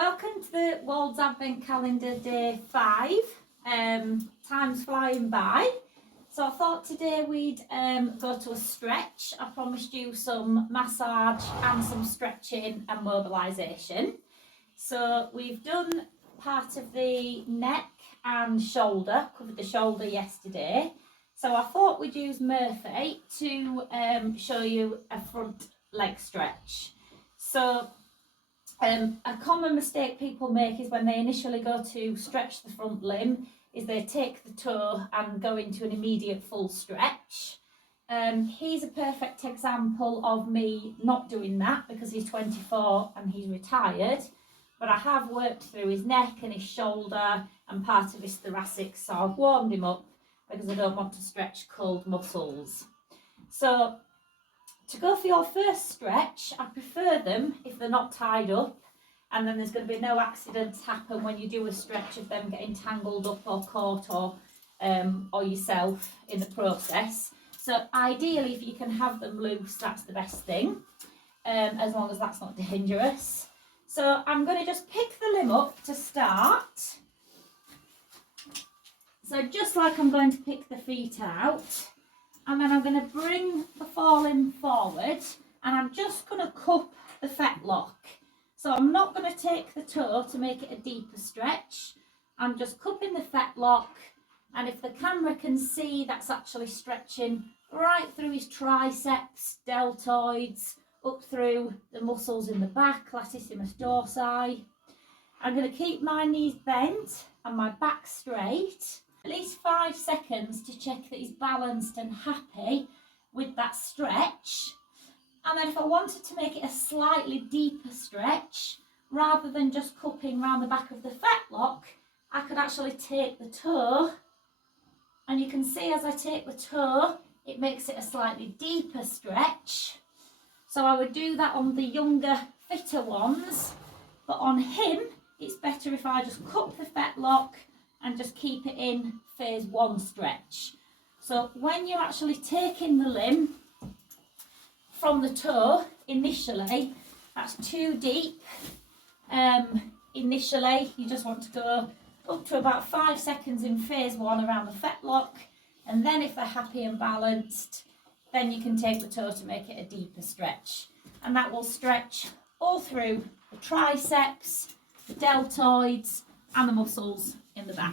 Welcome to the Wolds Advent Calendar Day 5. Time's flying by. So I thought today we'd go to a stretch. I promised you some massage and some stretching and mobilisation. So we've done part of the neck and shoulder, covered the shoulder yesterday. So I thought we'd use Murphy to show you a front leg stretch. So a common mistake people make is when they initially go to stretch the front limb is they take the toe and go into an immediate full stretch. He's a perfect example of me not doing that because he's 24 and he's retired, but I have worked through his neck and his shoulder and part of his thoracic, so I've warmed him up because I don't want to stretch cold muscles. So to go for your first stretch, I prefer them if they're not tied up, and then there's going to be no accidents happen when you do a stretch of them getting tangled up or caught or yourself in the process. So ideally, if you can have them loose, that's the best thing, as long as that's not dangerous. So I'm going to just pick the limb up to start. So just like I'm going to pick the feet out. And then I'm going to bring the forelimb forward and I'm just going to cup the fetlock. So I'm not going to take the toe to make it a deeper stretch. I'm just cupping the fetlock, and if the camera can see, that's actually stretching right through his triceps, deltoids, up through the muscles in the back, latissimus dorsi. I'm going to keep my knees bent and my back straight. At least 5 seconds to check that he's balanced and happy with that stretch. And then if I wanted to make it a slightly deeper stretch, rather than just cupping around the back of the fetlock, I could actually take the toe, and you can see as I take the toe, it makes it a slightly deeper stretch. So I would do that on the younger, fitter ones, but on him, it's better if I just cup the fetlock and just keep it in phase 1 stretch. So when you're actually taking the limb from the toe, initially, that's too deep. Initially, you just want to go up to about 5 seconds in phase 1 around the fetlock, and then if they're happy and balanced, then you can take the toe to make it a deeper stretch. And that will stretch all through the triceps, the deltoids, and the muscles in the back.